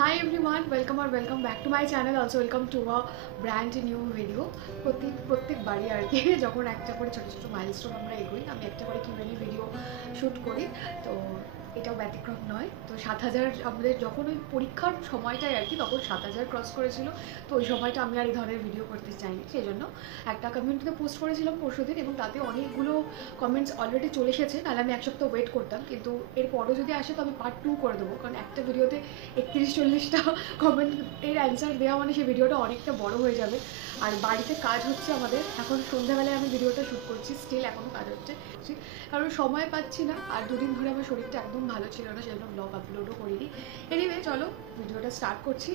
Hi everyone, welcome or welcome back to my channel. Also welcome to a brand new video. প্রত্যেকবারই আর কি যখন একটা করে ছোট ছোট মাইলস্টোন আমরা এগোই, আমি একটা করে কিউএনএ ভিডিও শ্যুট করি, তো এটাও ব্যতিক্রম নয়। তো 7000 আমাদের যখন ওই পরীক্ষার সময়টায় আর কি, তখন 7000 ক্রস করেছিল। তো ওই সময়টা আমি আর এই ধরনের ভিডিও করতে চাইনি, সেই জন্য একটা কমিউনিটিতে পোস্ট করেছিলাম পরশুদিন, এবং তাতে অনেকগুলো কমেন্টস অলরেডি চলে এসেছে। নাহলে আমি এক সপ্তাহ ওয়েট করতাম, কিন্তু এরপরও যদি আসে তো আমি পার্ট 2 করে দেবো, কারণ একটা ভিডিওতে 31-40টা কমেন্টের অ্যান্সার দেওয়া মানে সেই ভিডিওটা অনেকটা বড় হয়ে যাবে। আর বাড়িতে কাজ হচ্ছে আমাদের, এখন সন্ধ্যাবেলায় আমি ভিডিওটা শ্যুট করছি, স্টিল এখনও কাজ হচ্ছে, কারণ সময় পাচ্ছি না। আর দুদিন ধরে আমার শরীরটা একদম ভালো ছিল না, সেজন্য ব্লগ আপলোডও করিনি। এনিওয়ে চলো ভিডিওটা স্টার্ট করছি।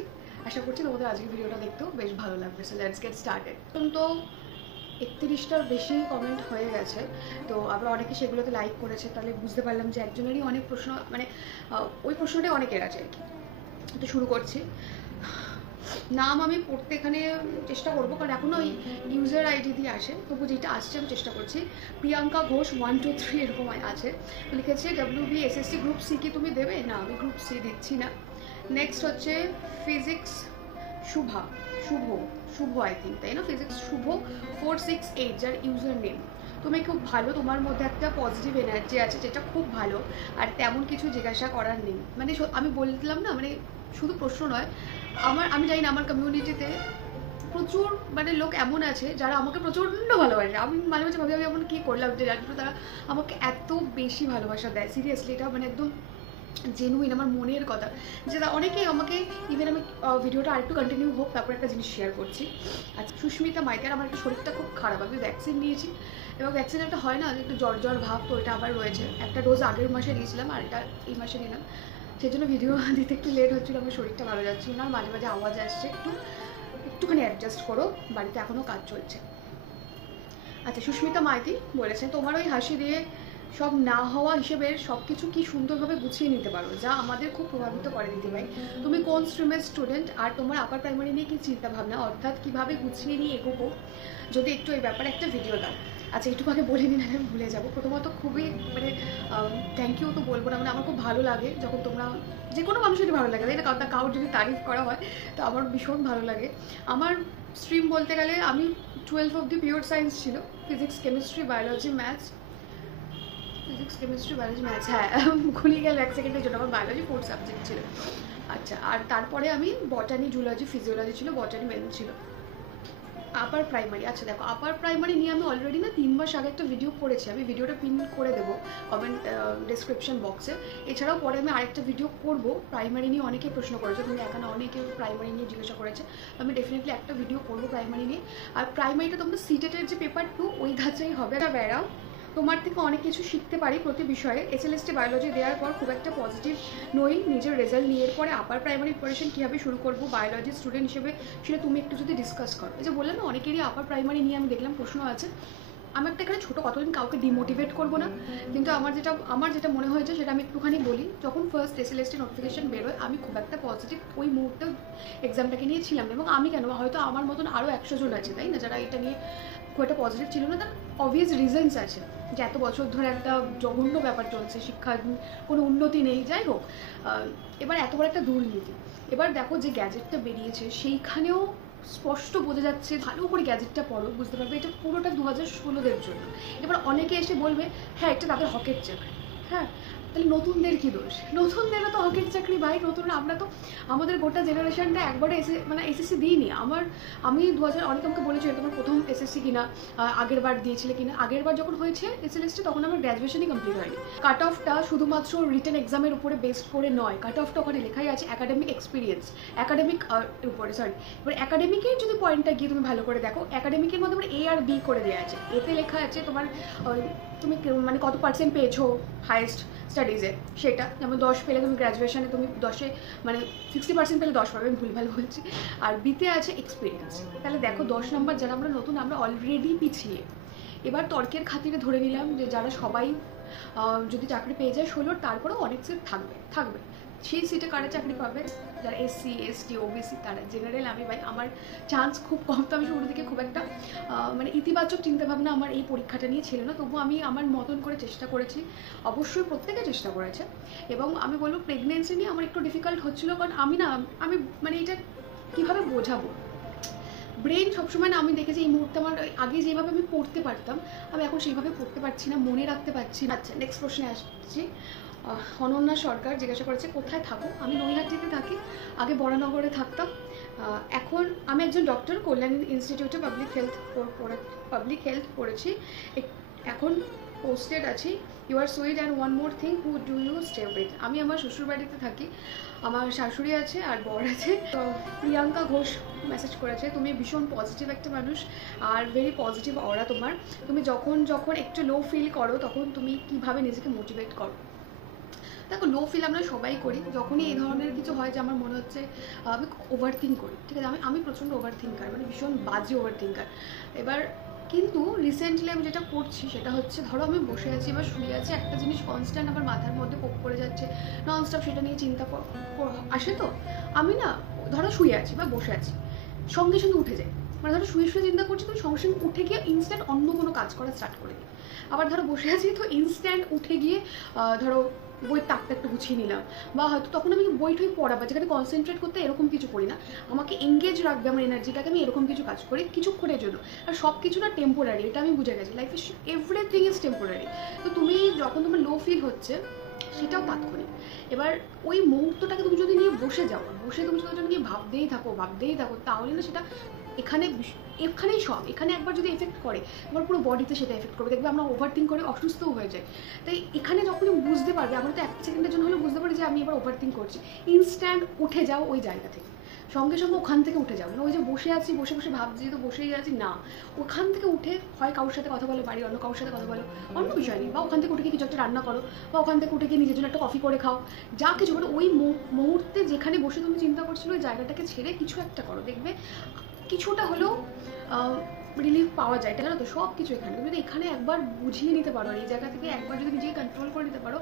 আশা করছি তোমাদের আজকে ভিডিওটা দেখতেও বেশ ভালো লাগবে। So let's get started. তো 31টার বেশি কমেন্ট হয়ে গেছে, তো আবার অনেকে সেগুলোতে লাইক করেছে, তাহলে বুঝতে পারলাম যে একজনেরই অনেক প্রশ্ন, মানে ওই প্রশ্নটাই অনেকের আছে আর কি। তো শুরু করছি। নাম আমি পড়তে এখানে চেষ্টা করবো, কারণ এখনও ওই ইউজার আইডি দিয়ে আসে, তবু যেটা আসছে আমি চেষ্টা করছি। প্রিয়াঙ্কা ঘোষ 1 2 3 এরকম আছে, লিখেছে WBSSC গ্রুপ সি কি তুমি দেবে? না, আমি গ্রুপ সি দিচ্ছি না। নেক্সট হচ্ছে ফিজিক্স শুভ আই থিঙ্ক, তাই না? ফিজিক্স শুভ 468, যার ইউজার নেম। তুমি খুব ভালো, তোমার মধ্যে একটা পজিটিভ এনার্জি আছে, যেটা খুব ভালো। আর তেমন কিছু জিজ্ঞাসা করার নেই, মানে আমি বললাম না, মানে শুধু প্রশ্ন নয়, আমি জানি না, আমার কমিউনিটিতে প্রচুর মানে লোক এমন আছে যারা আমাকে প্রচণ্ড ভালোবাসে। আমি মাঝে মাঝে ভাবি আমি এমন কী করলাম যে তারা আমাকে এত বেশি ভালোবাসা দেয়। সিরিয়াসলি, এটা মানে একদম জেনুইন, আমার মনের কথা। যেটা অনেকেই আমাকে, ইভেন আমি ভিডিওটা আরেকটু কন্টিনিউ হোক, তারপর একটা জিনিস শেয়ার করছি। আচ্ছা, সুস্মিতা মাইকের, আমার একটা শরীরটা খুব খারাপ, আমি ভ্যাকসিন নিয়েছি, এবং ভ্যাকসিন একটা হয় না একটু জ্বর ভাব, তো এটা আবার রয়েছে। একটা ডোজ আগের মাসে দিয়েছিলাম, আর এটা এই মাসে নিলাম, সেই জন্য ভিডিও দিতে একটু লেট হচ্ছিলো। আমার শরীরটা ভালো যাচ্ছিল না, মাঝে মাঝে আওয়াজ আসছে, একটুখানি অ্যাডজাস্ট করো, বাড়িতে এখনও কাজ চলছে। আচ্ছা, সুস্মিতা মাইতি বলেছে, তোমার ওই হাসি দিয়ে সব না হওয়া হিসেবের সব কিছু কি সুন্দরভাবে গুছিয়ে নিতে পারো, যা আমাদের খুব প্রভাবিত করে দিদিভাই। তুমি কোন স্ট্রিমের স্টুডেন্ট, আর তোমার আপার প্রাইমারি নিয়ে কী চিন্তাভাবনা, অর্থাৎ কীভাবে গুছিয়ে নিয়ে এগোবো, যদি একটু এই ব্যাপারে একটা ভিডিও দাও। আচ্ছা, এইটুকু আগে বলে নিন, আমি ভুলে যাবো। প্রথমত খুবই মানে থ্যাংক ইউ তো বলবো না, মানে আমার খুব ভালো লাগে যখন তোমরা, যে কোনো মানুষেরই ভালো লাগে তাই না, কারোর যদি তারিফ করা হয় তো আমার ভীষণ ভালো লাগে। আমার স্ট্রিম বলতে গেলে আমি 12 অবধি পিওর সায়েন্স ছিল, ফিজিক্স কেমিস্ট্রি বায়োলজি ম্যাথস, হ্যাঁ খুলি গেল এক সেকেন্ডের জন্য। আমার বায়োলজি 4 সাবজেক্ট ছিল। আচ্ছা, আর তারপরে আমি বটানি, জুলজি, ফিজিওলজি ছিল, বটানি মেন ছিল। আপার প্রাইমারি, আচ্ছা দেখো, আপার প্রাইমারি নিয়ে আমি অলরেডি না 3 মাস আগে একটা ভিডিও করেছি, আমি ভিডিওটা পিন করে দেবো কমেন্ট ডিসক্রিপশন বক্সে। এছাড়াও পরে আমি আরেকটা ভিডিও করবো প্রাইমারি নিয়ে, অনেকে প্রশ্ন করেছে, তুমি এখানে অনেকে প্রাইমারি নিয়ে জিজ্ঞাসা করেছে, আমি ডেফিনেটলি একটা ভিডিও করবো প্রাইমারি নিয়ে। আর প্রাইমারিটা তোমরা সিটেটের যে পেপার 2 ওই ধাঁচেই হবে। বেড়াও, তোমার থেকে অনেক কিছু শিখতে পারি প্রতি বিষয়ে। SLST বায়োলজি দেওয়ার পর খুব একটা পজিটিভ নই নিজের রেজাল্ট নিয়ে। এরপরে আপার প্রাইমারি প্রিপারেশন কীভাবে শুরু করবো বায়োলজি স্টুডেন্ট হিসেবে, সেটা তুমি একটু যদি ডিসকাস করো। এই যে বললাম না, অনেকেরই আপার প্রাইমারি নিয়ে আমি দেখলাম প্রশ্ন আছে। আমি একটা এখানে ছোটো, কতদিন কাউকে ডিমোটিভেট করবো না, কিন্তু আমার যেটা মনে হয়েছে সেটা আমি একটুখানি বলি। যখন ফার্স্ট SLST নোটিফিকেশন বেরোয়, আমি খুব একটা পজিটিভ ওই মুহূর্তে এক্সামটাকে নিয়েছিলাম, এবং আমি কেন, হয়তো আমার মতন আরও 100 জন আছে তাই না, যারা এটা নিয়ে খুব একটা পজিটিভ ছিল না। তার অবভিয়াস রিজনস আছে, যে এত বছর ধরে একটা জঘন্য ব্যাপার চলছে, শিক্ষার কোনো উন্নতি নেই, যাই হোক। এবার এত বড় একটা দুর্নীতি, এবার দেখো যে গ্যাজেটটা বেরিয়েছে সেইখানেও স্পষ্ট বোঝা যাচ্ছে, ভালো করে গ্যাজেটটা পড়ো, বুঝতে পারবে এটা পুরোটা 2016-দের জন্য। এবার অনেকে এসে বলবে, হ্যাঁ এটা তাদের হকের চাকরি। হ্যাঁ, তাহলে নতুনদের কী দোষ? নতুনদেরও তো হকের চাকরি ভাই, নতুনরা আমরা তো, আমাদের গোটা জেনারেশনটা একবারে SSC দিইনি। আমি 2000, অনেকে আমাকে বলেছে তোমার প্রথম SSC কিনা, আগের বার দিয়েছিলে কিনা। আগের বার যখন হয়েছে SLST তখন আমার গ্র্যাজুয়েশনই কমপ্লিট হয়নি। কাট অফটা শুধুমাত্র রিটেন এক্সামের উপরে বেসড করে নয়, কাট অফটা ওখানে লেখাই আছে একাডেমিক এক্সপিরিয়েন্স, একাডেমিক উপরে, সরি। এবার একাডেমিকের যদি পয়েন্টটা গিয়ে তুমি ভালো করে দেখো, একাডেমিকের মধ্যে আমার A আর B করে দেওয়া আছে। এতে লেখা আছে তোমার তুমি মানে কত পার্সেন্ট পেয়েছো হায়েস্ট স্টাডিজে, সেটা যেমন 10 পেলে তুমি গ্র্যাজুয়েশনে তুমি 10-এ মানে 60% পেলে 10 পাবে, আমি ভুলভাল বলছি। আর বিতে আছে এক্সপিরিয়েন্স। তাহলে দেখো 10 নম্বর, যারা আমরা নতুন, আমরা অলরেডি পিছিয়ে। এবার তর্কের খাতিরে ধরে নিলাম যে যারা সবাই যদি চাকরি পেয়ে যায় 16, তারপরেও অনেক সিট থাকবে, সেই সিটে কারা চাকরি পাবে? যারা এসসি এসটি ওবিসি, তারা। জেনারেল আমি ভাই, আমার চান্স খুব কম। তো আমি শুরু থেকে খুব একটা মানে ইতিবাচক চিন্তাভাবনা আমার এই পরীক্ষাটা নিয়ে ছিল না, তবু আমি আমার মতন করে চেষ্টা করেছি। অবশ্যই প্রত্যেকে চেষ্টা করেছে। এবং আমি বলবো প্রেগনেন্সি নিয়ে আমার একটু ডিফিকাল্ট হচ্ছিলো, কারণ আমি মানে এটা কীভাবে বোঝাবো, ব্রেন সবসময় না, আমি দেখেছি এই মুহূর্তে আমার আগে যেভাবে আমি পড়তে পারতাম, আমি এখন সেইভাবে পড়তে পারছি না, মনে রাখতে পারছি না। আচ্ছা, নেক্সট প্রশ্নে আসছি। অনন্যা সরকার জিজ্ঞাসা করেছে কোথায় থাকো? আমি নৈহাটিতে থাকি, আগে বরানগরে থাকতাম। এখন আমি একজন ডক্টর, কল্যাণ ইনস্টিটিউটে পাবলিক হেলথ পড়েছি, এখন পোস্টেড আছি। You are sweet and one more thing, who do you stay with? আমি আমার শ্বশুরবাড়িতে থাকি, আমার শাশুড়ি আছে আর বর আছে। তো প্রিয়াঙ্কা ঘোষ মেসেজ করেছে, তুমি ভীষণ পজিটিভ একটা মানুষ আর ভেরি পজিটিভ অরা তোমার। তুমি যখন একটু লো ফিল করো তখন তুমি কিভাবে নিজেকে মোটিভেট করো? দেখো, লো ফিল আমরা সবাই করি, যখনই এই ধরনের কিছু হয় যে আমার মনে হচ্ছে, আমি ওভার থিঙ্ক করি, ঠিক আছে? আমি প্রচণ্ড ওভার থিঙ্কার, মানে ভীষণ বাজে ওভার থিঙ্কার। এবার কিন্তু রিসেন্টলি আমি যেটা করছি সেটা হচ্ছে, ধরো আমি বসে আছি বা শুয়ে আছি, একটা জিনিস কনস্ট্যান্ট আমার মাথার মধ্যে পোক করে যাচ্ছে ননস্টপ, সেটা নিয়ে চিন্তা আসে। তো আমি না, ধরো শুয়ে আছি বা বসে আছি, সঙ্গে সঙ্গে উঠে যাই। মানে ধরো শুয়ে চিন্তা করছি, তুমি সঙ্গে সঙ্গে উঠে গিয়ে ইনস্ট্যান্ট অন্য কোনো কাজ করা স্টার্ট করে দিই। আবার ধরো বসে আছি, তো ইনস্ট্যান্ট উঠে গিয়ে ধরো বইয়ের তাকটা একটু গুছিয়ে নিলাম, বা হয়তো তখন আমি বই টই পড়া বা যেখানে কনসেন্ট্রেট করতে এরকম কিছু করি না, আমাকে এঙ্গেজ রাখবে আমার এনার্জিটাকে, আমি এরকম কিছু কাজ করি কিছুক্ষণের জন্য। আর সব কিছু না টেম্পোরারি, এটা আমি বুঝে গেছি, life is everything is temporary. তো তুমি যখন তোমার লো ফিল হচ্ছে সেটাও তাৎক্ষণিক। এবার ওই মুহূর্তটাকে তুমি যদি নিয়ে বসে তুমি যদি ওটা নিয়ে ভাবতেই থাকো, তাহলে না সেটা এখানেই সব, এখানে একবার যদি এফেক্ট করে এবার পুরো বডিতে সেটা এফেক্ট করবে। দেখবে আমরা ওভার থিঙ্ক করে অসুস্থও হয়ে যায়। তাই এখানে যখনই বুঝতে পারবে, আমরা তো 1 সেকেন্ডের জন্য হলেও বুঝতে পারি যে আমি এবার ওভার থিঙ্ক করছি, ইনস্ট্যান্ট উঠে যাও ওই জায়গা থেকে, সঙ্গে সঙ্গে ওখান থেকে উঠে যাও। ওই যে বসে আছি, বসে ভাবছি তো বসেই আছি না, ওখান থেকে উঠে হয় কারোর সাথে কথা বলো, বাড়ির অন্য কারোর সাথে কথা বলো, অন্য বিষয় নেই, বা ওখান থেকে উঠে গিয়ে কিছু একটা রান্না করো, বা ওখান থেকে উঠে গিয়ে নিজের জন্য একটা কফি করে খাও, যা কিছু করে ওই মুহূর্তে যেখানে বসে তুমি চিন্তা করছিলে ওই জায়গাটাকে ছেড়ে কিছু একটা করো, দেখবে কিছুটা হলেও রিলিফ পাওয়া যায়। জানো তো, সব কিছু এখানে তুমি যদি এখানে একবার বুঝিয়ে নিতে পারো, আর এই জায়গা থেকে একবার যদি নিজেকে কন্ট্রোল করে নিতে পারো,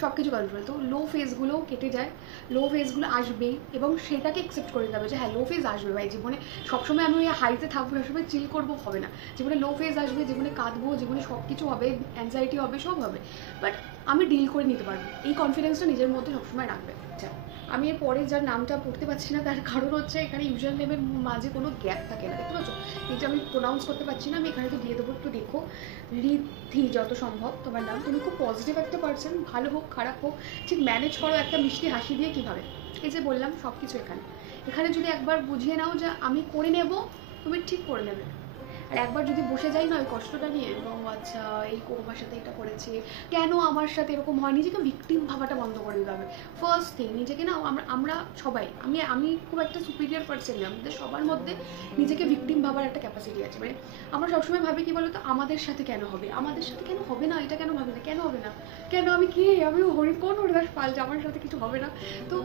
সব কিছু কন্ট্রোল। তো লো ফেজগুলোও কেটে যায়, লো ফেজগুলো আসবেই, এবং সেটাকে অ্যাকসেপ্ট করে নিতে হবে যে হ্যাঁ, লো ফেজ আসবে ভাই জীবনে। সবসময় আমি ওই হাইতে থাকবো, সবসময় চিল করবো, হবে না। জীবনে লো ফেজ আসবে, জীবনে কাঁদবো, জীবনে সব কিছু হবে, অ্যাংজাইটি হবে, সব হবে, বাট আমি ডিল করে নিতে পারবো। এই কনফিডেন্সটা নিজের মধ্যে সবসময় রাখবে। আচ্ছা, আমি এর পরে যার নামটা পড়তে পারছি না, তার কারণ হচ্ছে এখানে ইউজার নেমের মাঝে কোনো গ্যাপ থাকে না, দেখতে পাচ্ছ? এটা আমি প্রোনাউন্স করতে পারছি না, আমি এখানে তো দিয়ে দেবো, একটু দেখো। রিদ্ধি যত সম্ভব তোমার নাম। তুমি খুব পজিটিভ একটা পার্সন, ভালো হোক খারাপ হোক ঠিক ম্যানেজ করো একটা মিষ্টি হাসি দিয়ে। কীভাবে? এই যে বললাম সব কিছু এখানে যদি একবার বুঝিয়ে নাও যে আমি করে নেব, তুমি ঠিক করে নেবে। আর একবার যদি বসে যাই না ওই কষ্টটা নিয়ে, এবং আচ্ছা এই আমার সাথে এটা করেছে, কেন আমার সাথে এরকম হয়, নিজেকে ভিকটিম ভাবাটা বন্ধ করে দিতে হবে। ফার্স্ট থিং, নিজেকে না, আমরা সবাই, আমি খুব একটা সুপিরিয়ার পার্সন না, আমাদের সবার মধ্যে নিজেকে ভিকটিম ভাবার একটা ক্যাপাসিটি আছে। মানে আমরা সবসময় ভাবি কি বলতো, আমাদের সাথে কেন হবে, আমাদের সাথে কেন হবে না, এটা কেন ভাবি না, কেন হবে না, কেন আমি কে, আমি কোন হরিদাস পাল যে আমার সাথে কিছু হবে না। তো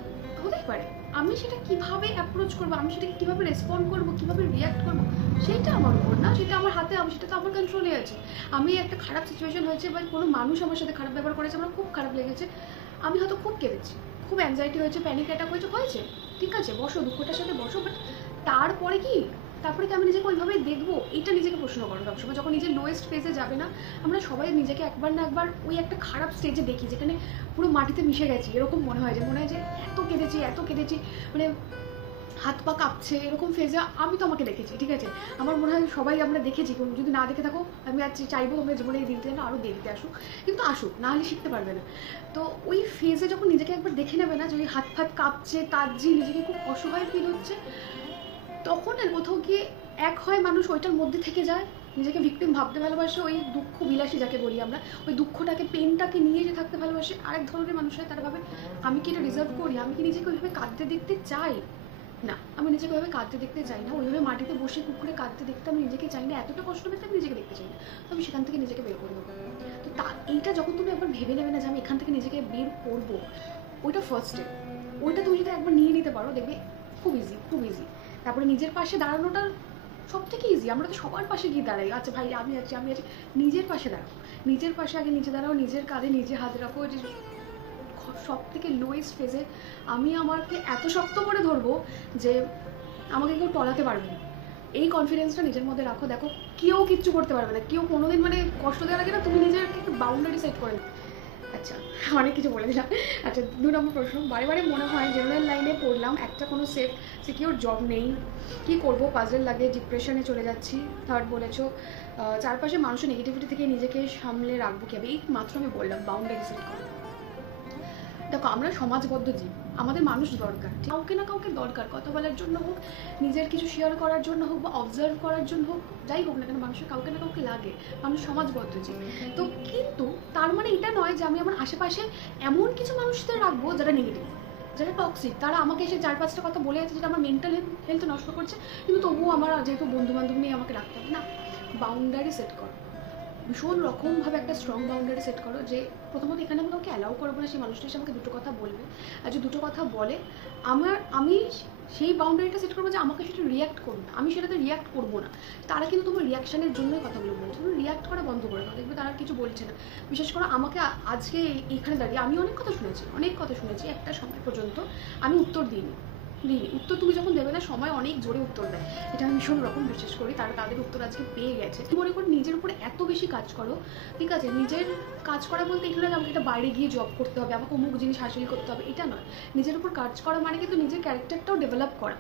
হতেই পারে, আমি সেটা কিভাবে অ্যাপ্রোচ করবো, আমি সেটাকে কীভাবে রেসপন্ড করবো, কীভাবে রিয়াক্ট করবো, সেটা আমার উপর না, সেটা আমার হাতে, আমি সেটা তো আমার কন্ট্রোলে আছে। আমি একটা খারাপ সিচুয়েশন হয়েছে বা কোনো মানুষ আমার সাথে খারাপ ব্যবহার করেছে, আমার খুব খারাপ লেগেছে, আমি হয়তো খুব কেঁদেছি, খুব অ্যাংজাইটি হয়েছে, প্যানিক অ্যাটাক হয়েছে, ঠিক আছে, বসো, দুঃখটার সাথে বসো, বাট তারপরে কি আমি নিজেকে ওইভাবেই দেখবো, এইটা নিজেকে প্রশ্ন করো সবসময়। যখন নিজের লোয়েস্ট ফেজে যাবে না, আমরা সবাই নিজেকে একবার না একবার ওই একটা খারাপ স্টেজে দেখি, যেখানে পুরো মাটিতে মিশে গেছি, এরকম মনে হয় যে এত কেঁদেছি, মানে হাত পা কাঁপছে, এরকম ফেজে আমি তো আমাকে দেখেছি, ঠিক আছে? আমার মনে হয় সবাই আমরা দেখেছি, যদি না দেখে থাকো আমি আজ চাইবো তোমরা জীবনে এই দিনটা না আরও দেখতে আসুক, না হলে শিখতে পারবে না। তো ওই ফেজে যখন নিজেকে একবার দেখে নেবে না, যে ওই হাত ফাত কাঁপছে, কাঁদছি, নিজেকে খুব অসহায় ফিল হচ্ছে, তখন এর কোথাও গিয়ে এক হয় মানুষ ওইটার মধ্যে থেকে যায়, নিজেকে ভিকটিম ভাবতে ভালোবাসে, ওই দুঃখ বিলাসী যাকে বলি আমরা, ওই দুঃখটাকে, পেনটাকে নিয়ে যে থাকতে ভালোবাসে। আরেক ধরনের মানুষ হয়, তারা ভাবে আমি কি এটা রিজার্ভ করি, আমি কি নিজেকে ওইভাবে কাঁদতে দেখতে চাই না, আমি নিজেকে ওইভাবে কাঁদতে দেখতে চাই না, ওইভাবে মাটিতে বসে কুকুরে কাঁদতে দেখতে আমি নিজেকে চাই না, এতটা কষ্ট পেতে আমি নিজেকে দেখতে চাই না। তো আমি সেখান থেকে নিজেকে বের করে দেবো। তো এইটা যখন তুমি একবার ভেবে নেবে না যে আমি এখান থেকে নিজেকে বের করবো, ওইটা ফার্স্ট স্টেপ। ওইটা তুমি যদি একবার নিয়ে নিতে পারো, দেখবে খুব ইজি। তারপরে নিজের পাশে দাঁড়ানোটা সব থেকে ইজি। আমরা তো সবার পাশে গিয়ে দাঁড়াই, আচ্ছা ভাই আমি আছি, নিজের পাশে দাঁড়াও, নিজের পাশে আগে নিজে দাঁড়াও, নিজের কাঁধে নিজে হাত রাখো, যে সব থেকে লোয়েস্ট ফেজে আমি আমাকে এত শক্ত করে ধরবো যে আমাকে কেউ টলাতে পারবে না। এই কনফিডেন্সটা নিজের মধ্যে রাখো। দেখো কেউ কিচ্ছু করতে পারবে না, কেউ কোনোদিন মানে কষ্ট দেওয়ার আগে না তুমি নিজের একটা বাউন্ডারি সেট করে নাও। আচ্ছা, অনেক কিছু বলে দিলাম। আচ্ছা, 2 নম্বর প্রশ্ন, বারে বারে মনে হয় জেনারেল লাইনে পড়লাম, একটা কোনো সিকিউর জব নেই, কি করব, পাজল লাগে, ডিপ্রেশনে চলে যাচ্ছি। থার্ড বলেছো চারপাশে মানুষের নেগেটিভিটি থেকে নিজেকে সামলে রাখবো কীভাবে। এই মাত্র আমি বললাম বাউন্ডারি সেট করো। দেখো আমরা সমাজবদ্ধ জীব, আমাদের মানুষ দরকার, কাউকে না কাউকে দরকার, কথা বলার জন্য হোক, নিজের কিছু শেয়ার করার জন্য হোক, বা অবজার্ভ করার জন্য হোক, যাই হোক না কেন মানুষের কাউকে না কাউকে লাগে। মানুষ সমাজবদ্ধ জীব। তো কিন্তু তার মানে এটা নয় যে আমি আমার আশেপাশে এমন কিছু মানুষদের রাখবো যারা নেগেটিভ, যারা টক্সিক, তারা আমাকে এসে 4-5টা কথা বলে যাচ্ছে যেটা আমার মেন্টাল হেলথ নষ্ট করছে, কিন্তু তবুও আমার যেহেতু বন্ধু বান্ধব নিয়ে আমাকে রাখতে হবে না। বাউন্ডারি সেট করো, ভীষণ রকমভাবে একটা স্ট্রং বাউন্ডারি সেট করো যে প্রথমত এখানে আমি কাউকে অ্যালাউ করবো না সেই মানুষটা এসে আমাকে দুটো কথা বলবে, আর যে দুটো কথা বলে আমি সেই বাউন্ডারিটা সেট করবো যে আমাকে সেটা রিয়াক্ট করবে, আমি সেটাতে রিয়াক্ট করবো না। তারা কিন্তু তোমার রিয়াকশানের জন্যই কথাগুলো বলছে, তুমি রিয়াক্ট করা বন্ধ করে দাও, দেখবে তারা কিছু বলছে না। বিশেষ করে আমাকে আজকে এইখানে দাঁড়িয়ে আমি অনেক কথা শুনেছি একটা সময় পর্যন্ত আমি উত্তর দিইনি। উত্তর তুমি যখন দেবে না, সময় অনেক জোরে উত্তর দেয়, এটা আমি ভীষণ রকম বিশ্বাস করি। তারা তাদের উত্তর আজকে পেয়ে গেছে। মনে করো নিজের উপরে এত বেশি কাজ করো, ঠিক আছে, নিজের কাজ করা বলতে এখানে আমাকে এটা বাইরে গিয়ে জব করতে হবে, আমাকে অমুক জিনিস হাসিল করতে হবে, এটা নয়। নিজের উপর কাজ করা মানে কিন্তু নিজের ক্যারেক্টারটাও ডেভেলপ করা,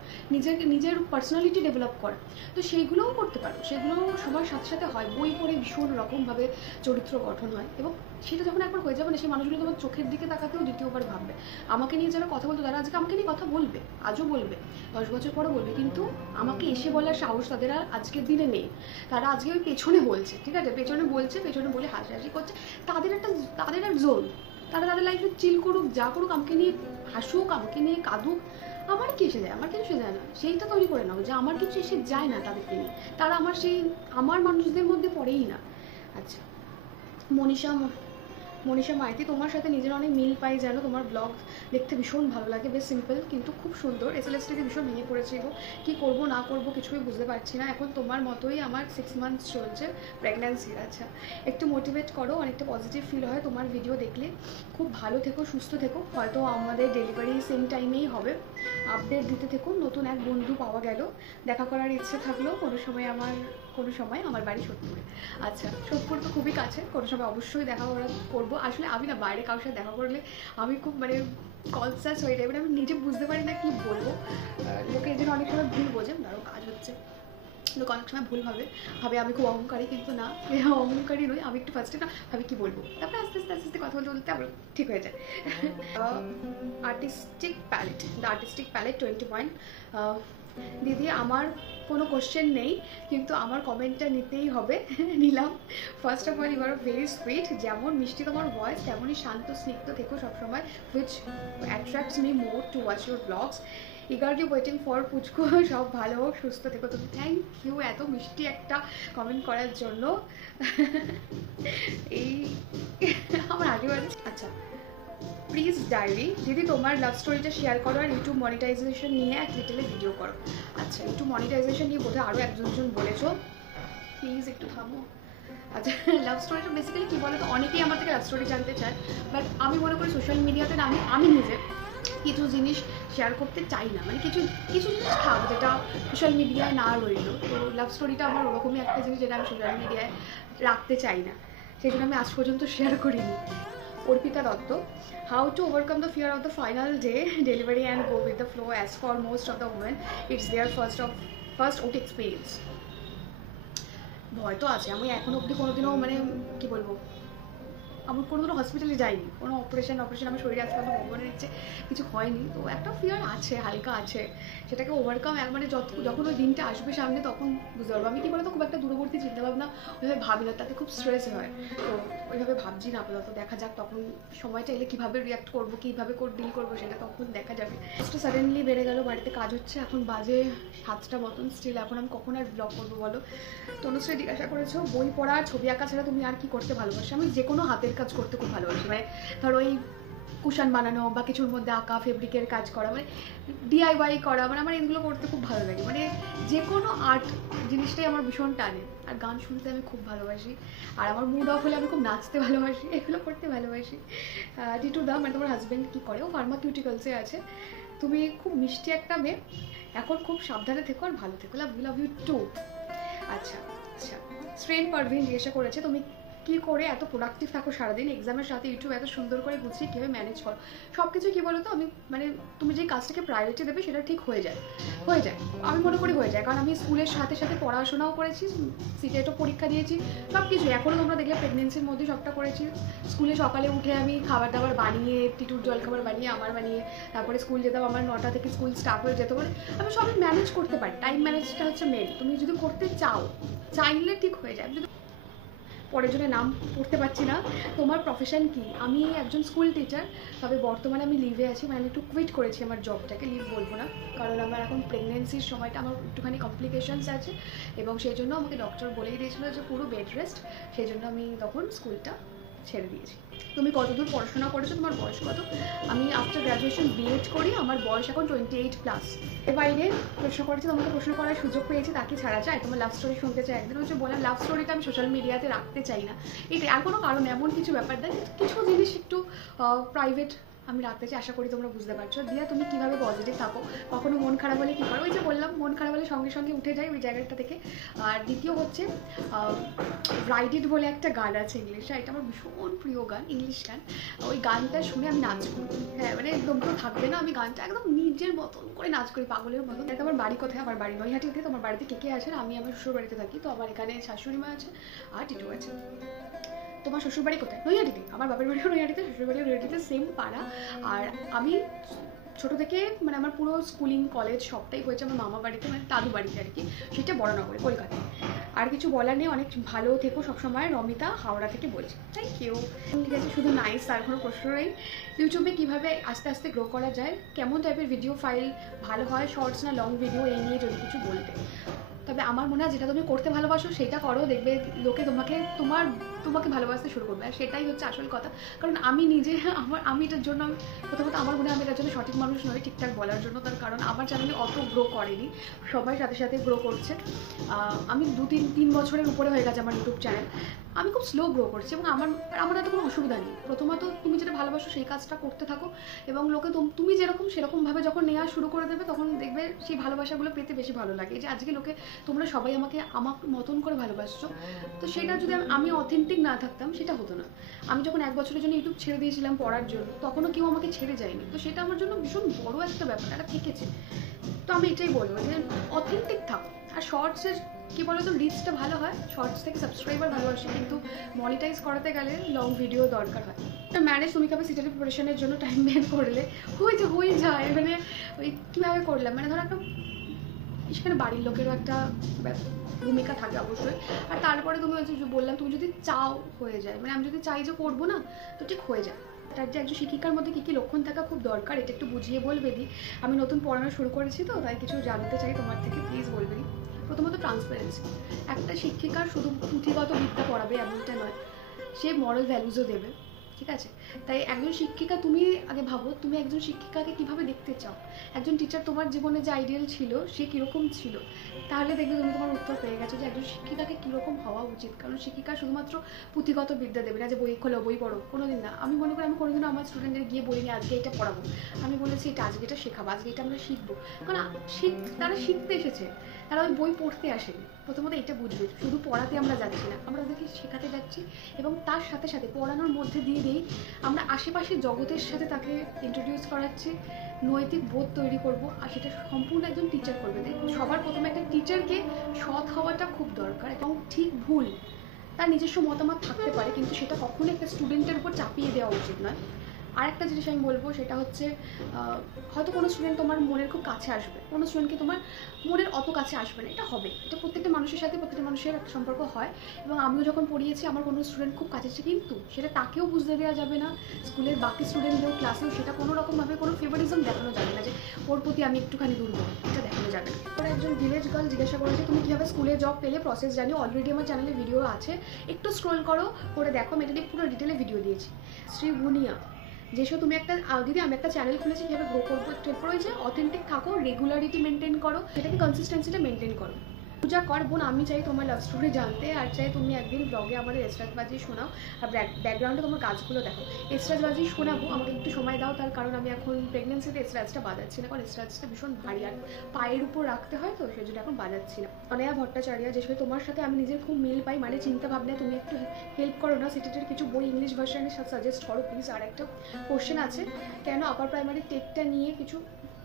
নিজের পার্সোনালিটি ডেভেলপ করা। তো সেইগুলোও করতে পারো, সেগুলো সময়ের সাথে সাথে হয়। বই পড়ে ভীষণ রকমভাবে চরিত্র গঠন হয়, এবং সেটা যখন একবার হয়ে যাবে না, সেই মানুষগুলো তোমার চোখের দিকে তাকাতেও দ্বিতীয়বার ভাববে। আমাকে নিয়ে যারা কথা বলতো তারা আজকে আমাকে নিয়ে কথা বলবে, আজও বলবে, 10 বছর পরও বলবে, কিন্তু আমাকে এসে বলার সাহস তাদের আর আজকের দিনে নেই। তারা আজকে ওই পেছনে বলছে, ঠিক আছে, পেছনে বলে হাসাহাসি করছে। তাদের আর জোর, তারা তাদের লাইফে চিল করুক, যা করুক, আমাকে নিয়ে হাসুক, আমাকে নিয়ে কাঁদুক, আমার কি এসে যায়, আমার কিছু এসে যায় না। সেইটা তৈরি করে নাও যে আমার কিছু এসে যায় না তাদেরকে নিয়ে, তারা আমার মানুষদের মধ্যে পড়েই না। আচ্ছা, মনীষা মাইতি, তোমার সাথে নিজের অনেক মিল পাই, যেন তোমার ব্লগ দেখতে ভীষণ ভালো লাগে, বেশ সিম্পল কিন্তু খুব সুন্দর। এসএলএসটিতে ভীষণ ভেঙে পড়েছে গো, কী করবো না করবো কিছুই বুঝতে পারছি না। এখন তোমার মতোই আমার 6 মান্থস চলছে প্রেগন্যান্সির। আচ্ছা, একটু মোটিভেট করো, অনেকটা পজিটিভ ফিল হয় তোমার ভিডিও দেখলে। খুব ভালো থেকো, সুস্থ থেকো, হয়তো আমাদের ডেলিভারি সেম টাইমেই হবে। আপডেট দিতে থেকো। নতুন এক বন্ধু পাওয়া গেল, দেখা করার ইচ্ছে থাকলো কোনো সময় আমার বাড়ি সোদপুরে। আচ্ছা, সোদপুর তো খুবই কাছে, কোনো সময় অবশ্যই দেখা করবো। আসলে আমি না বাইরে কারোর সাথে দেখা করলে আমি খুব মানে কনসাস হয়ে যাই, আমি নিজে বুঝতে পারি না কি বলবো। লোকে এই জন্য অনেক সময় ভুল বোঝেন, ধরো কাজ হচ্ছে, লোক অনেক সময় ভুল ভাবে আমি খুব অহংকারী, কিন্তু না, অহংকারী নই। আমি একটু ফার্স্টে না ভাবি কি বলবো, তারপরে আস্তে আস্তে কথা বলতে আবার ঠিক হয়ে যায়। Artistic palette 20 point. দিদি, আমার কোনো কোশ্চেন নেই, কিন্তু আমার কমেন্টটা নিতেই হবে, নিলাম। First of all, you are very sweet. যেমন মিষ্টি তোমার ভয়েস, তেমনই শান্ত স্নিগ্ধ থেকো সবসময়, which attracts me more to watch your blogs. Eagerly waiting for Puchku, সব ভালো হোক, সুস্থ থেকো তুমি। থ্যাংক ইউ এত মিষ্টি একটা কমেন্ট করার জন্য। এই আমার আগে বলছে। আচ্ছা, প্লিজ ডায়েরি, দিদি তোমার লাভ স্টোরিটা শেয়ার করো, আর ইউটিউব মনিটাইজেশন নিয়ে এক ডিটেলে ভিডিও করো। আচ্ছা, ইউটিউব মনিটাইজেশন নিয়ে বোধহয় আরও একজন বলেছো, প্লিজ একটু থামো। আচ্ছা, লাভ স্টোরিটা বেসিক্যালি কী বলো তো, অনেকেই আমার থেকে লাভ স্টোরি জানতে চায়, বাট আমি মনে করি সোশ্যাল মিডিয়াতে না আমি নিজে কিছু জিনিস শেয়ার করতে চাই না, মানে কিছু জিনিস থাক যেটা সোশ্যাল মিডিয়ায় না রইল। তো লাভ স্টোরিটা আমার ওরকমই একটা জিনিস যেটা আমি সোশ্যাল মিডিয়ায় রাখতে চাই না, সেই জন্য আমি আজ পর্যন্ত শেয়ার করিনি। Arpita Dutta, how to overcome the fear of the final day delivery and go with the flow, as for most of the women it's their first OT experience. ভয় তো আছে, আমি এখনো অবধি কোনোদিনও মানে কী বলবো, আমি কোনোদিনও হসপিটালে যাইনি, কোনো অপারেশন আমার শরীরে আজকে কোনো ভগবানের ইচ্ছে কিছু হয়নি। তো একটা ফিয়ার আছে, হালকা আছে, সেটাকে ওভারকাম মানে যখন ওই দিনটা আসবে সামনে তখন বুঝতে পারবো। আমি কী বলতো, খুব একটা দূরবর্তী চিন্তাভাবনা ওইভাবে ভাবি না, তাতে খুব স্ট্রেস হয়, তো ওইভাবে ভাবছি না আপাতত। দেখা যাক তখন সময়টা এলে কীভাবে রিয়াক্ট করবো, কীভাবে ডিল করবো, সেটা তখন দেখা যাবে। তো সাডেনলি বেড়ে গেল, বাড়িতে কাজ হচ্ছে, এখন বাজে 7টা মতন, স্টিল এখন আমি কখন আর ব্লগ করবো বলো। তনুশ্রী জিজ্ঞাসা করেছো, বই পড়া, ছবি আঁকা ছাড়া তুমি আর কি করতে ভালোবাসো? আমি যে কোনো হাতের কাজ করতে খুব ভালোবাসি, মানে ধরো এই কুশন বানানো বা কিছুর মধ্যে আঁকা, ফেব্রিকের কাজ করা, মানে ডিআইওয়াই করা, মানে আমার এগুলো করতে খুব ভালো লাগে। মানে যে কোনো আর্ট জিনিসটাই আমার ভীষণ টানে। আর গান শুনতে আমি খুব ভালোবাসি, আর আমার মুড অফ হলে আমি খুব নাচতে ভালোবাসি, এগুলো করতে ভালোবাসি। টিটু দা, মানে তোমার হাজব্যান্ড কী করে? ও ফার্মাকিউটিক্যালসে আছে। তুমি খুব মিষ্টি একটা মেয়ে, এখন খুব সাবধানে থেকো আর ভালো থেকো। Love you too. আচ্ছা আচ্ছা, শ্রেন পারভিন জিজ্ঞাসা করেছে তুমি কী করে এত প্রোডাক্টিভ থাকো সারাদিন, এক্সামের সাথে ইউটিউব এত সুন্দর করে গুছিয়ে কীভাবে ম্যানেজ করো? সব কিছু কী বলো তো, আমি মানে তুমি যে কাজটাকে প্রায়োরিটি দেবে সেটা ঠিক হয়ে যায়। আমি মনে করি হয়ে যায়, কারণ আমি স্কুলের সাথে সাথে পড়াশোনাও করেছি, সিটেটও পরীক্ষা দিয়েছি, সব কিছু। এখনও তোমরা দেখলে প্রেগনেন্সির মধ্যে সবটা করেছি। স্কুলে সকালে উঠে আমি খাবার দাবার বানিয়ে, টিটুর জলখাবার বানিয়ে, আমার বানিয়ে, তারপরে স্কুল যেতাম। আমার 9টা থেকে স্কুল স্টার্ট হয়ে যেত, বলে আমি সবই ম্যানেজ করতে পারি। টাইম ম্যানেজটা হচ্ছে মেন। তুমি যদি করতে চাইলে ঠিক হয়ে যায়। যদি পরের জন্য নাম পড়তে পারছি না। তোমার প্রফেশন কি? আমি একজন স্কুল টিচার, তবে বর্তমানে আমি লিভে আছি, মানে আমি একটু কুইট করেছি আমার জবটাকে। লিভ বলবো না, কারণ আমার এখন প্রেগনেন্সির সময়টা আমার একটুখানি কমপ্লিকেশনস আছে, এবং সেই জন্য আমাকে ডক্টর বলেই দিয়েছিল যে পুরো বেড রেস্ট। সেই জন্য আমি তখন স্কুলটা ছেড়ে দিয়েছি। তুমি কতদূর পড়াশোনা করেছো? তোমার বয়স কত? আমি আফটার গ্র্যাজুয়েশন বিএড করি, আমার বয়স এখন 28+। এর বাইরে প্রশ্ন করেছি, তোমাকে প্রশ্ন করার সুযোগ পেয়েছি, তাকে ছাড়া যায়? তোমার লাভ স্টোরি শুনতে চাই। একদিন হচ্ছে বললাম লাভ স্টোরিটা আমি সোশ্যাল মিডিয়াতে রাখতে চাই না, এটাই। আর কোনো কারণ এমন কিছু ব্যাপার দেয়, কিছু জিনিস একটু প্রাইভেট আমি রাখতে চাই। আশা করি তোমরা বুঝতে পারছো। দিয়া, তুমি কীভাবে পজিটিভ থাকো? কখনো মন খারাপ হলে কী করো? ওই যে বললাম, মন খারাপ হলে সঙ্গে সঙ্গে উঠে যাই ওই জায়গাটা থেকে। আর দ্বিতীয় হচ্ছে রাইডেড বলে একটা গান আছে ইংলিশে, এটা আমার ভীষণ প্রিয় গান, ইংলিশ গান। ওই গানটা শুনে আমি নাচ করি। হ্যাঁ, মানে একদম তো থাকবে না, আমি গানটা একদম নিজের মতন করে নাচ করি, পাগলের মতন। এটা আমার বাড়ি কোথায়? আমার বাড়ি নৈহাটিতে। তোমার বাড়িতে কে কে আছেন? আমি আমার শ্বশুর বাড়িতে থাকি, তো আমার এখানে শাশুড়ি মা আছে আর টিটু আছে। তোমার শ্বশুরবাড়ি কোথায়? নৈহাটিতে। আমার বাবার বাড়িও নৈহাটিতে, শ্বশুরবাড়িও নৈহাটিতে, সেম পাড়া। আর আমি ছোটো থেকে, মানে আমার পুরো স্কুলিং কলেজ সবটাই হয়েছে আমার মামা বাড়িতে, মানে দাদু বাড়িতে আর কি, সেটা বড়নগরে, কলকাতায়। আর কিছু বলার নেই, অনেক ভালো থেকো সবসময়। রমিতা, হাওড়া থেকে বলছি। Thank you. ঠিক আছে, শুধু নাইস, আর কোনো প্রশ্ন নেই। ইউটিউবে কীভাবে আস্তে আস্তে গ্রো করা যায়? কেমন টাইপের ভিডিও ফাইল ভালো হয়, শর্টস না লং ভিডিও? এই নিয়ে যদি কিছু বলতে। তবে আমার মনে হয় যেটা তুমি করতে ভালোবাসো সেটা করো, দেখবে লোকে তোমাকে ভালোবাসতে শুরু করবে, আর সেটাই হচ্ছে আসল কথা। কারণ আমি নিজে আমি এটার জন্য, প্রথমত আমার মনে হয় আমি এটার জন্য সঠিক মানুষ নয় ঠিকঠাক বলার জন্য, তার কারণ আমার চ্যানেলে অত গ্রো করেনি, সবাই সাথে সাথে গ্রো করছে। আমি 2-3 বছরের উপরে হয়ে গেছে আমার ইউটিউব চ্যানেল। আমি খুব স্লো গ্রো করছি, এবং আমার এত কোনো অসুবিধা নেই। প্রথমত তুমি যেটা ভালোবাসো সেই কাজটা করতে থাকো, এবং লোকে তুমি যেরকম সেরকমভাবে যখন নেওয়া শুরু করে দেবে, তখন দেখবে সেই ভালোবাসাগুলো পেতে বেশি ভালো লাগে। যে আজকে লোকে, তোমরা সবাই আমার মতন করে ভালোবাসছো, তো সেটা যদি আমি অথেন্টিক না থাকতাম সেটা হতো না। আমি যখন 1 বছরের জন্য ইউটিউব ছেড়ে দিয়েছিলাম পড়ার জন্য, তখনও কেউ আমাকে ছেড়ে যায়নি, তো সেটা আমার জন্য ভীষণ বড় একটা ব্যাপার, এটা থেকেছে। তো আমি এটাই বলবো যে অথেন্টিক থাকো। আর শর্টসের কী বলো তো, রিচটা ভালো হয়, শর্টস থেকে সাবস্ক্রাইবার ভালো আসে, কিন্তু মনিটাইজ করাতে গেলে লং ভিডিও দরকার হয়। ম্যানেজ তুমি কীভাবে সিটের প্রিপারেশনের জন্য টাইম বের করলে? হয়ে যায়, মানে ওই কীভাবে করলাম, মানে ধরো একটা সেখানে বাড়ির লোকেরও একটা ভূমিকা থাকে অবশ্যই। আর তারপরে তুমি বললাম, তুমি যদি চাও হয়ে যায়, মানে আমি যদি চাই যে করবো না, তো ঠিক হয়ে যায়। তার যে একজন শিক্ষিকার মধ্যে কী কী লক্ষণ থাকা খুব দরকার, এটা একটু বুঝিয়ে বলবে দি। আমি নতুন পড়ানো শুরু করেছি, তো তাই কিছু জানতে চাই তোমার থেকে, প্লিজ বলবে দি। প্রথমত ট্রান্সপারেন্সি। একটা শিক্ষিকার শুধু পুঁথিগত বিদ্যা পড়াবে এমনটা নয়, সে মরাল ভ্যালুজও দেবে, ঠিক আছে? তাই একজন শিক্ষিকা, তুমি আগে ভাবো তুমি একজন শিক্ষিকাকে কিভাবে দেখতে চাও। একজন টিচার তোমার জীবনে যে আইডিয়াল ছিল সে কীরকম ছিল, তাহলে দেখবে তুমি তোমার উত্তর পেয়ে গেছো যে একজন শিক্ষিকাকে কীরকম হওয়া উচিত। কারণ শিক্ষিকা শুধুমাত্র পুঁথিগত বিদ্যা দেবে না, যে বই খোলো বই পড়ো, কোনোদিন না। আমি মনে করি আমি কোনোদিনও আমার স্টুডেন্টদের গিয়ে বলিনি আজকে এটা পড়াবো, আমি বলেছি এটা আজকে এটা শেখাবো, আজকে এটা আমরা শিখবো। কারণ তারা শিখতে এসেছে, তারা ওই বই পড়তে আসেনি। প্রথমত এটা বুঝবে, শুধু পড়াতে আমরা যাচ্ছি না, আমরা ওদেরকে শেখাতে যাচ্ছি, এবং তার সাথে সাথে পড়ানোর মধ্যে দিয়ে আমরা আশেপাশের জগতের সাথে তাকে ইন্ট্রোডিউস করাচ্ছি, নৈতিক বোধ তৈরি করব, আর সেটা সম্পূর্ণ একজন টিচার করবে। তাই সবার প্রথমে একটা টিচারকে সৎ হওয়াটা খুব দরকার, এবং ঠিক ভুল তার নিজস্ব মতামত থাকতে পারে, কিন্তু সেটা কখনোই একটা স্টুডেন্টের উপর চাপিয়ে দেওয়া উচিত নয়। আরেকটা জিনিস আমি বলবো, সেটা হচ্ছে হয়তো কোনো স্টুডেন্ট তোমার মনের খুব কাছে আসবে, কোনো স্টুডেন্টকে তোমার মনের অত কাছে আসবে না, এটা হবে। এটা প্রত্যেকটা মানুষের সাথে প্রত্যেকটা মানুষের একটা সম্পর্ক হয়, এবং আমিও যখন পড়িয়েছি আমার কোনো স্টুডেন্ট খুব কাছে এসেছে, কিন্তু সেটা তাকেও বুঝতে দেওয়া যাবে না, স্কুলের বাকি স্টুডেন্টদের ক্লাসেও সেটা কোনো রকমভাবে কোনো ফেভারিজম দেখানো যাবে না, যে ওর প্রতি আমি একটুখানি দুর্বল, এটা দেখানো যাবে না। ওরা একজন ভিলেজ গার্ল জিজ্ঞাসা করেছে তুমি কীভাবে স্কুলে জব পেলে, প্রসেস জানি। অলরেডি আমার চ্যানেলে ভিডিও আছে, একটু স্ক্রোল করে দেখো, আমি এটা নিয়ে পুরো ডিটেলে ভিডিও দিয়েছি। শ্রী ভুনিয়া, যেসব তুমি একটা দিদি আমি একটা চ্যানেল খুলেছি কীভাবে গ্রো করবো, একটু করে যে অথেন্টিক থাকো, রেগুলারিটি মেনটেন করো, সেটাকে কনসিস্টেন্সিটা মেনটেন করো। পূজা কর বোন, আমি চাই তোমার লাভ স্টোরি জানতে, আর চাই তুমি একদিন ব্লগে আমাদের এস্ট্রাজ বাজিয়ে শোনাও, আর ব্যাকগ্রাউন্ডে তোমার কাজগুলো দেখো। এস্ট্রাজ বাজিয়ে শোনাবো, আমাকে একটু সময় দাও, তার কারণ আমি এখন প্রেগনেন্সিতে এস্ট্রাজটা বাজাচ্ছি না, কারণ এস্ট্রাজটা ভীষণ ভারী আর পায়ের উপর রাখতে হয়, তো সেই জন্য এখন বাজাচ্ছি না। অনেয়া ভট্টাচার্য, যে সময় তোমার সাথে আমি নিজের খুব মিল পাই, মানে চিন্তা ভাবনায় তুমি একটু হেল্প করো না, সিটেটের কিছু বই ইংলিশ ভার্সানের সাথে সাজেস্ট করো প্লিজ। আর একটা কোশ্চেন আছে, কেন আপার প্রাইমারি টেকটা নিয়ে কিছু,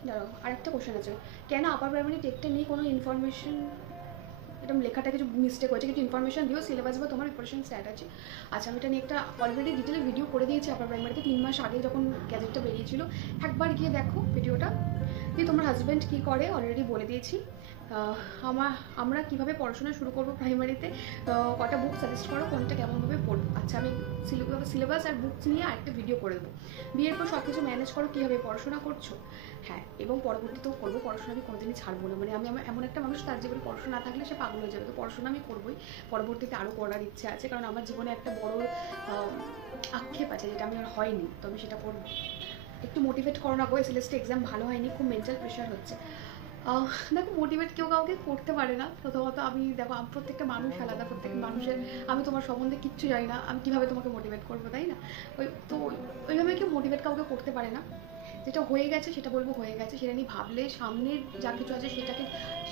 দাঁড়াও আরেকটা কোশ্চেন আছে, কেন আপার প্রাইমারি টেকটা নিয়ে কোনো ইনফরমেশন, এটা লেখাটা কিছু মিস্টেক হয়েছে, কিছু ইনফরমেশন দিও সিলেবাস বা তোমার প্রিপারেশন স্ট্র্যাটেজি। আচ্ছা আমি এটা নিয়ে একটা অলরেডি ডিটেলে ভিডিও করে দিয়েছি আপার প্রাইমারিতে 3 মাস আগে যখন গ্যাজেটটা বেরিয়েছিল, একবার গিয়ে দেখো ভিডিওটা। দিয়ে তোমার হাজব্যান্ড কী করে অলরেডি বলে দিয়েছি। আমরা কীভাবে পড়াশোনা শুরু করবো প্রাইমারিতে, কটা বুক সাজেস্ট করো, কোনটা কেমনভাবে পড়বো। আচ্ছা আমি সিলেবাস আর বুকস নিয়ে আরেকটা ভিডিও করে দেবো। বিয়ের পর সব কিছু ম্যানেজ করো, কীভাবে পড়াশোনা করছো। হ্যাঁ, এবং পরবর্তীতেও করবো, পড়াশোনা আমি কোনোদিনই ছাড়বো না, মানে আমি এমন একটা মানুষ, তার জীবনে পড়াশোনা না থাকলে সে পাগল হয়ে যাবে, তো পড়াশোনা আমি করবোই, পরবর্তীতে আরও করার ইচ্ছে আছে, কারণ আমার জীবনে একটা বড় আক্ষেপ আছে যেটা আমি আর হয়নি, তো আমি সেটা করবো। একটু মোটিভেট করো না গো, এসএলএসটি এক্সাম ভালো হয়নি, খুব মেন্টাল প্রেশার হচ্ছে। দেখো মোটিভেট কেউ কাউকে করতে পারে না, প্রথমত আমি দেখো প্রত্যেকটা মানুষ আলাদা, প্রত্যেকটা মানুষের, আমি তোমার সম্বন্ধে কিচ্ছু জানি না, আমি কীভাবে তোমাকে মোটিভেট করবো, তাই না? ওইভাবে কেউ মোটিভেট কাউকে করতে পারে না। যেটা হয়ে গেছে সেটা বলবো হয়ে গেছে, সেটা নিয়ে ভাবলে সামনের যা কিছু আছে সেটাকে,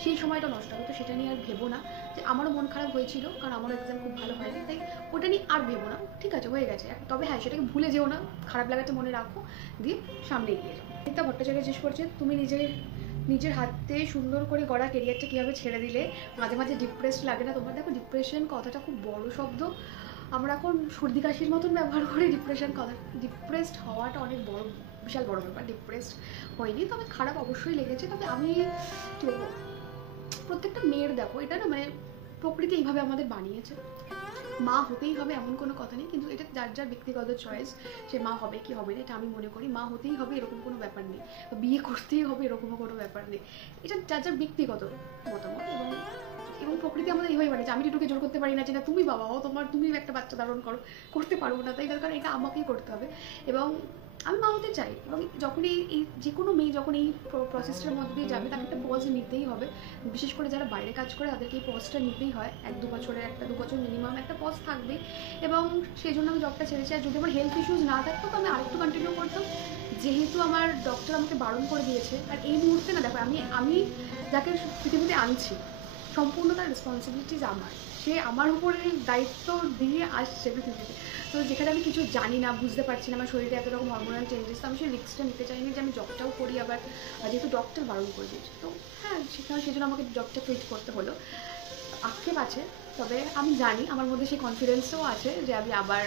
সেই সময়টা নষ্ট হবে, তো সেটা নিয়ে আর ভেবো না। যে আমারও মন খারাপ হয়েছিল, কারণ আমারও এক্সাম খুব ভালো হয়নি, তাই ওটা নিয়ে আর ভেবো না, ঠিক আছে হয়ে গেছে। তবে হ্যাঁ, সেটাকে ভুলে যেও না, খারাপ লাগাটা মনে রাখো, দিয়ে সামনে এগিয়ে যাও। রিতা ভট্টাচার্য জিজ্ঞেস করছে, তুমি নিজের হাতে সুন্দর করে গড়া কেরিয়ারটা কীভাবে ছেড়ে দিলে, মাঝে মাঝে ডিপ্রেসড লাগে না তোমার? দেখো ডিপ্রেশন কথাটা খুব বড় শব্দ, আমরা এখন সর্দি কাশির মতন ব্যবহার করি ডিপ্রেশন কথা। ডিপ্রেসড হওয়াটা অনেক বড়, বিশাল বড় ব্যাপার। ডিপ্রেসড হয়নি, তবে খারাপ অবশ্যই লেগেছে। তবে আমি কী বলবো, প্রত্যেকটা মেয়ের দেখো এটা না, মানে প্রকৃতি এইভাবে আমাদের বানিয়েছে, মা হতেই হবে এমন কোনো কথা নেই, কিন্তু এটা যার যার ব্যক্তিগত চয়েস, সে মা হবে কি হবে না, এটা আমি মনে করি। মা হতেই হবে এরকম কোনো ব্যাপার নেই, বিয়ে করতেই হবে এরকমও কোনো ব্যাপার নেই, এটা যার যার ব্যক্তিগত মতামত। এবং প্রকৃতি আমাদের এইভাবে বানিয়েছে, আমি টিটুকে জোর করতে পারি না যে না তুমি বাবা হও, তুমি একটা বাচ্চা ধারণ করতে পারবো না, তাই কারণ এটা আমাকেই করতে হবে। এবং আমি মা হতে চাই, এবং যখনই এই যে কোনো মেয়ে যখন এই প্রসেসটার মধ্যে দিয়ে যাবে, তাকে একটা পজ নিতেই হবে। বিশেষ করে যারা বাইরে কাজ করে তাদেরকে এই পজটা নিতেই হয়, 1-2 বছরের 1-2 বছর মিনিমাম একটা পজ থাকবে। এবং সেই জন্য আমি জবটা ছেড়েছি। আর যদি আমার হেলথ ইস্যুস না থাকতো তো আমি আরেকটু কন্টিনিউ করতাম, যেহেতু আমার ডক্টর আমাকে বারণ করে দিয়েছে। আর এই মুহূর্তে না দেখো, আমি যাকে পৃথিবীতে আনছি সম্পূর্ণ তার রেসপন্সিবিলিটিস আমার, সে আমার উপরে দায়িত্ব দিয়ে আসছে পৃথিবীতে। তো যেখানে আমি কিছু জানি না, বুঝতে পারছি না, আমার শরীরে এত রকম হরমোনাল চেঞ্জেস, তো আমি সেই রিস্কটা নিতে চাইনি যে আমি জবটাও করি, আবার যেহেতু ডক্টর বারণ করে দিয়েছে, তো হ্যাঁ সেই জন্য আমাকে জবটা কুইট করতে হলো। আক্ষেপ আছে, তবে আমি জানি আমার মধ্যে সেই কনফিডেন্সও আছে যে আমি আবার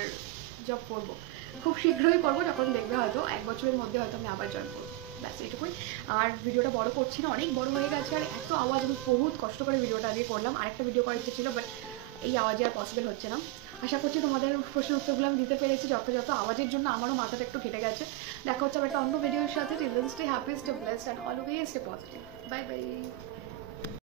জব করবো, খুব শীঘ্রই করবো, যখন দেখবে হয়তো 1 বছরের মধ্যে হয়তো আমি আবার জয়েন করবো, ব্যাস এটুকুই। আর ভিডিওটা বড় করছি না, অনেক বড় হয়ে গেছে, আর এত আওয়াজ, আমি বহুত কষ্ট করে ভিডিওটা আগে করলাম, আরেকটা ভিডিও করার ইচ্ছে ছিল, বাট এই আওয়াজে আর পসিবল হচ্ছে না। আশা করছি তোমাদের প্রশ্নের উত্তরগুলো আমি দিতে পেরেছি যথাযথ। আওয়াজের জন্য আমারও মাথাটা একটু ফেটে গেছে। দেখা হচ্ছে একটা অন্য ভিডিওর সাথে। Till then stay happy, stay blessed and always stay positive. Bye by.